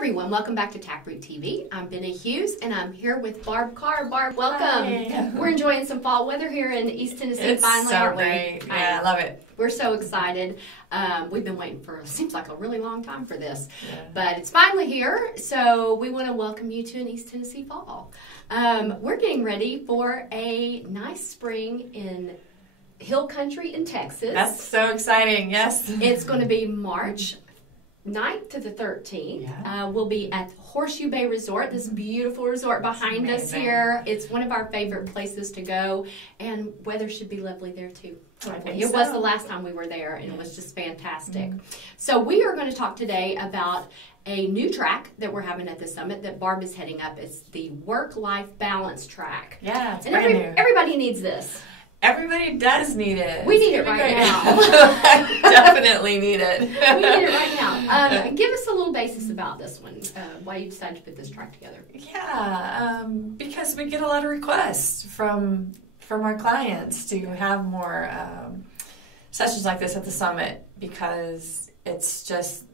everyone, welcome back to TapRooT TV. I'm Benna Hughes and I'm here with Barb Carr. Barb, welcome. Hi. We're enjoying some fall weather here in East Tennessee. It's finally, so aren't we? great. Yeah, I love it. We're so excited. We've been waiting for, seems like a really long time for this, Yeah. but it's finally here. So we want to welcome you to an East Tennessee fall. We're getting ready for a nice spring in Hill Country in Texas. That's so exciting, yes. It's going to be March 9th to the 13th. Yeah. We'll be at Horseshoe Bay Resort, this beautiful resort behind us amazing. here. It's one of our favorite places to go, and weather should be lovely there too. I think It was so. the last time we were there, and it was just fantastic. So we are going to talk today about a new track that we're having at the summit that Barb is heading up. It's the Work-Life Balance track. Yeah, it's And brand new. everybody needs this. Everybody does need it. We need It's it gonna be right great. now. I definitely need it. We need it right now. Give us a little basis about this one. Why you decided to put this track together? Yeah, because we get a lot of requests from our clients to have more sessions like this at the summit, because it's just,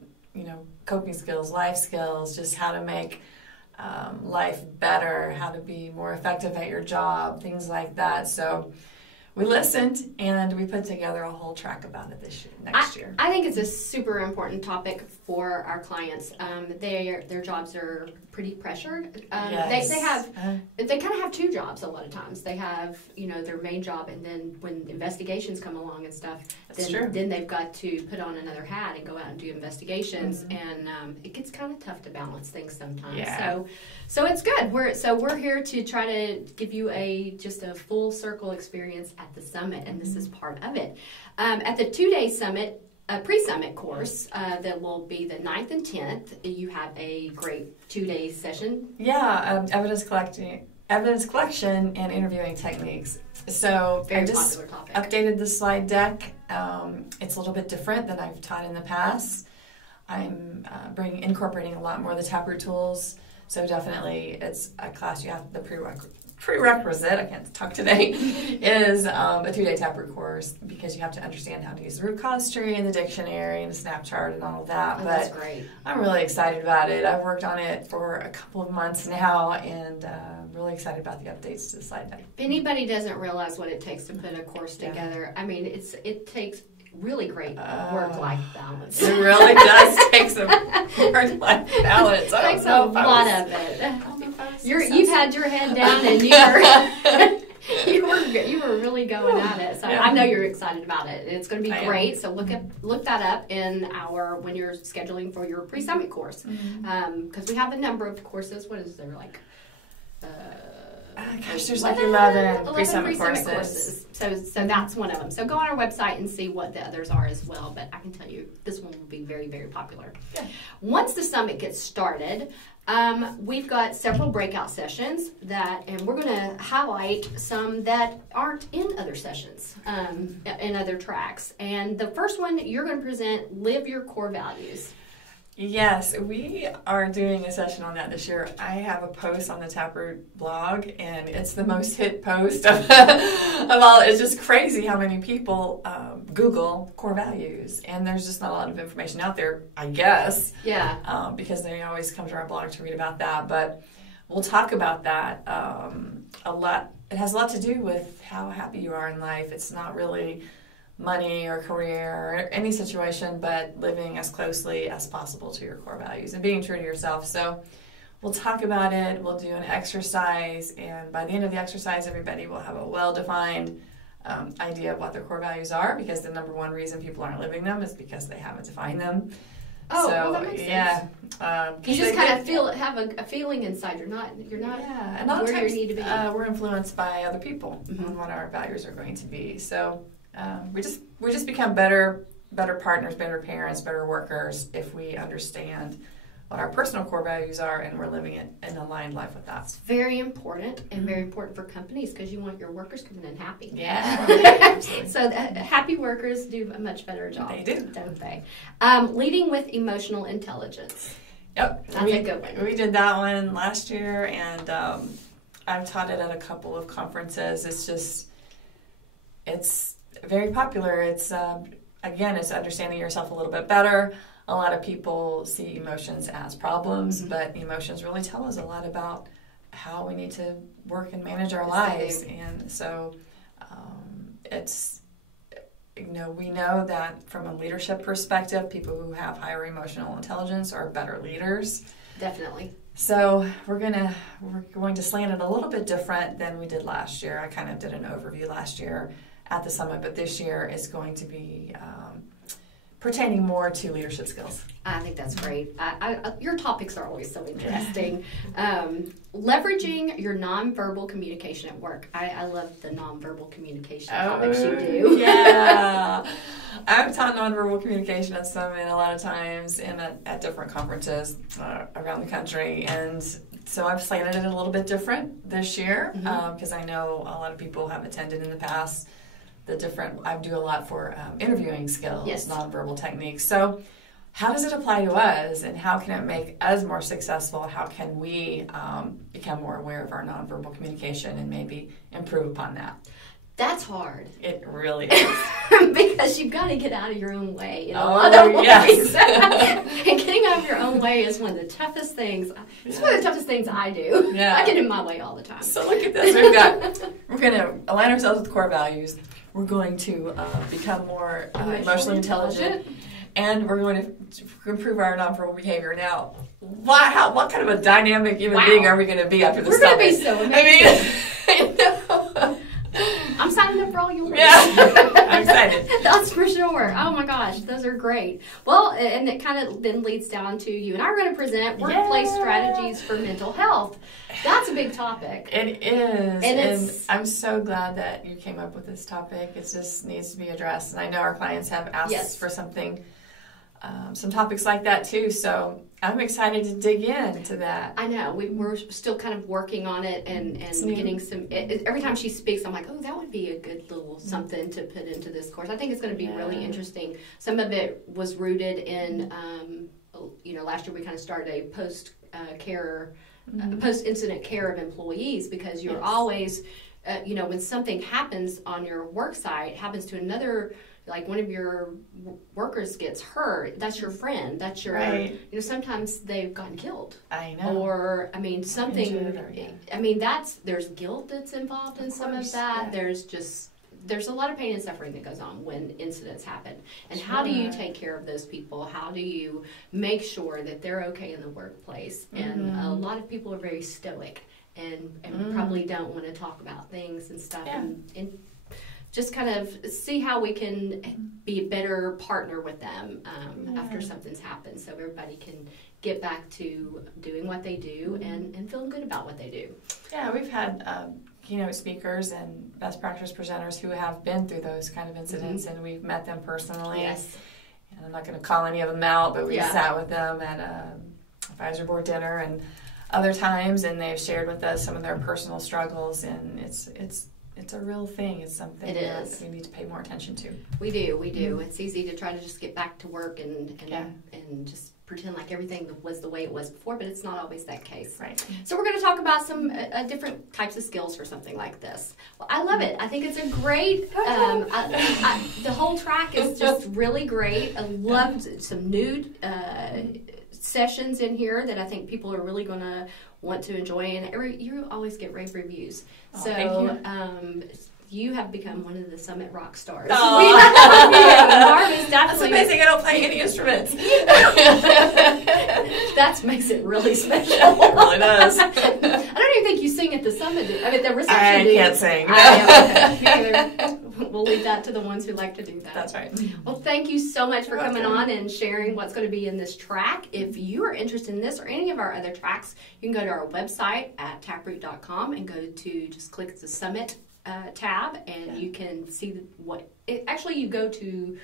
coping skills, life skills, just how to make life better, how to be more effective at your job, things like that. So we listened and we put together a whole track about it next year. I think it's a super important topic for our clients. Their jobs are pretty pressured. Yes. They kind of have two jobs a lot of times. They have their main job, and then when investigations come along and stuff, then they've got to put on another hat and go out and do investigations, and it gets kind of tough to balance things sometimes. Yeah. So it's good. We're here to try to give you just a full circle experience at the summit, and this is part of it. At the 2-day summit, a pre-summit course that will be the 9th and 10th. You have a great 2-day session. Yeah, evidence collection and interviewing techniques. So Very I just popular topic. updated the slide deck. It's a little bit different than I've taught in the past. I'm incorporating a lot more of the TapRooT tools. So definitely it's a class you have, the prerequisite, I can't talk today, is a 2-day TapRooT course, because you have to understand how to use the root cause tree and the dictionary and the snap chart and all of that. Oh, but that's great. I'm really excited about it. I've worked on it for a couple of months now, and I'm really excited about the updates to the slide deck. If anybody doesn't realize what it takes to put a course together, I mean, it takes really great work-life balance. It really does take some work-life balance. It takes a lot of it. You've You've had your head down, and you were really going at it. So I know you're excited about it. It's going to be great. So look that up when you're scheduling for your pre-summit course, because we have a number of courses. What is there, like? There's like 11 pre-summit courses. So that's one of them. So go on our website and see what the others are as well. But I can tell you this one will be very, very popular. Yeah. Once the summit gets started, we've got several breakout sessions and we're going to highlight some that aren't in other sessions, in other tracks. And the first one you're going to present, Live Your Core Values. Yes, we are doing a session on that this year. I have a post on the TapRooT blog, and it's the most hit post of all. It's just crazy how many people Google core values, and there's just not a lot of information out there, I guess. Yeah. Because they always come to our blog to read about that. But we'll talk about that a lot. It has a lot to do with how happy you are in life. It's not really money or career or any situation, but living as closely as possible to your core values and being true to yourself. So we'll talk about it. We'll do an exercise, and by the end of the exercise, everybody will have a well-defined idea of what their core values are, because the number one reason people aren't living them is because they haven't defined them. Oh, so, well, that makes sense. You just kind of have a feeling inside. You're not yeah, and a lot of where times, you need to be. we're influenced by other people on what our values are going to be. So we just become better partners, better parents, better workers if we understand what our personal core values are and we're living it in an aligned life with that. It's very important, and very important for companies, because you want your workers coming in happy. Yeah. So happy workers do a much better job. They do. Don't they? Leading with emotional intelligence. Yep. That's a good one. We did that one last year, and I've taught it at a couple of conferences. It's very popular. It's again, it's understanding yourself a little bit better, a lot of people see emotions as problems, but emotions really tell us a lot about how we need to work and manage our lives. And so it's, we know that from a leadership perspective, people who have higher emotional intelligence are better leaders. Definitely. So we're going to slant it a little bit different than we did last year. I kind of did an overview last year at the summit, but this year is going to be pertaining more to leadership skills. I think that's great. Your topics are always so interesting. Leveraging your nonverbal communication at work. I love the nonverbal communication topics you do. Yeah. I've taught nonverbal communication at Summit a lot of times and at different conferences around the country. And so I've slanted it a little bit different this year because I know a lot of people have attended in the past. I do a lot for interviewing skills, nonverbal techniques. So how does it apply to us, and how can it make us more successful? How can we become more aware of our nonverbal communication and maybe improve upon that? That's hard. It really is. Because you've got to get out of your own way in a lot of ways. Yes. And getting out of your own way is one of the toughest things. It's one of the toughest things I do. Yeah. I get in my way all the time. So look at this. We're going to align ourselves with core values. We're going to become more emotionally intelligent. And we're going to improve our nonverbal behavior. Now, what kind of a dynamic human being are we going to be after this summit? We're going to be so amazing. I know. I'm signing up for all your work. Yeah, I'm excited. That's for sure. Oh my gosh, those are great. Well, and it kind of then leads down to you and I are going to present workplace strategies for mental health. That's a big topic. It is. And I'm so glad that you came up with this topic. It just needs to be addressed. And I know our clients have asked for something, some topics like that too. So I'm excited to dig into that. I know. We're still kind of working on it and getting some... every time she speaks, I'm like, oh, that would be a good little something to put into this course. I think it's going to be really interesting. Some of it was rooted in, last year we kind of started a post-incident care of employees because you're always, when something happens on your work site, happens to another... Like one of your workers gets hurt, that's your friend. That's your, sometimes they've gotten killed. I know. Or, something, there's guilt that's involved in some of that. Yeah. There's a lot of pain and suffering that goes on when incidents happen. And how do you take care of those people? How do you make sure that they're okay in the workplace? And a lot of people are very stoic and probably don't want to talk about things and stuff. Yeah. And just kind of see how we can be a better partner with them after something's happened so everybody can get back to doing what they do and feeling good about what they do. Yeah, we've had keynote speakers and best practice presenters who have been through those kind of incidents and we've met them personally. Yes. And I'm not going to call any of them out, but we sat with them at a advisory board dinner and other times and they've shared with us some of their personal struggles and it's a real thing. It's something that we need to pay more attention to. We do. It's easy to try to just get back to work and just pretend like everything was the way it was before, but it's not always that case. Right. So we're going to talk about some different types of skills for something like this. Well, I love it. I think it's a great, the whole track is just really great. I loved some new sessions in here that I think people are really going to want to enjoy, and you always get rave reviews. Thank you. You have become one of the Summit rock stars. Oh. We love you. Barb is definitely... That's amazing. I don't play any instruments. That makes it really special. It really does. I don't even think you sing at the Summit. The reception. I can't sing. We'll leave that to the ones who like to do that. That's right. Well, thank you so much for coming on and sharing what's going to be in this track. If you are interested in this or any of our other tracks, you can go to our website at taproot.com and go to just click the Summit tab and you can see you go to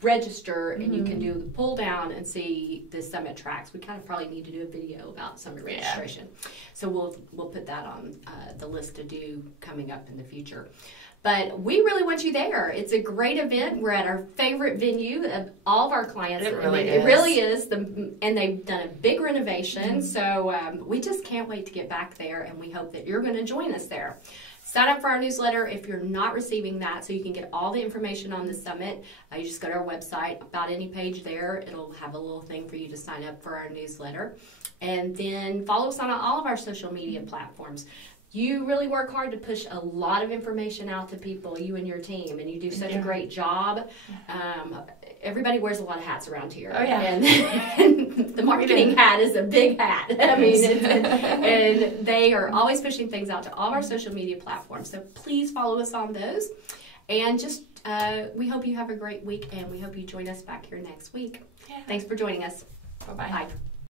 register and you can do the pull down and see the Summit tracks. We kind of probably need to do a video about Summit registration. So we'll put that on the list to do coming up in the future. But we really want you there. It's a great event. We're at our favorite venue of all of our clients. It really is. And they've done a big renovation. So we just can't wait to get back there, and we hope that you're going to join us there. Sign up for our newsletter if you're not receiving that, so you can get all the information on the summit. You just go to our website, about any page there. It'll have a little thing for you to sign up for our newsletter. And then follow us on all of our social media platforms. You really work hard to push a lot of information out to people, you and your team, and you do such a great job. Everybody wears a lot of hats around here. Oh, yeah. And the marketing hat is a big hat. I mean, and they are always pushing things out to all of our social media platforms. So please follow us on those. And just, we hope you have a great week, and we hope you join us back here next week. Yeah. Thanks for joining us. Bye-bye. Bye.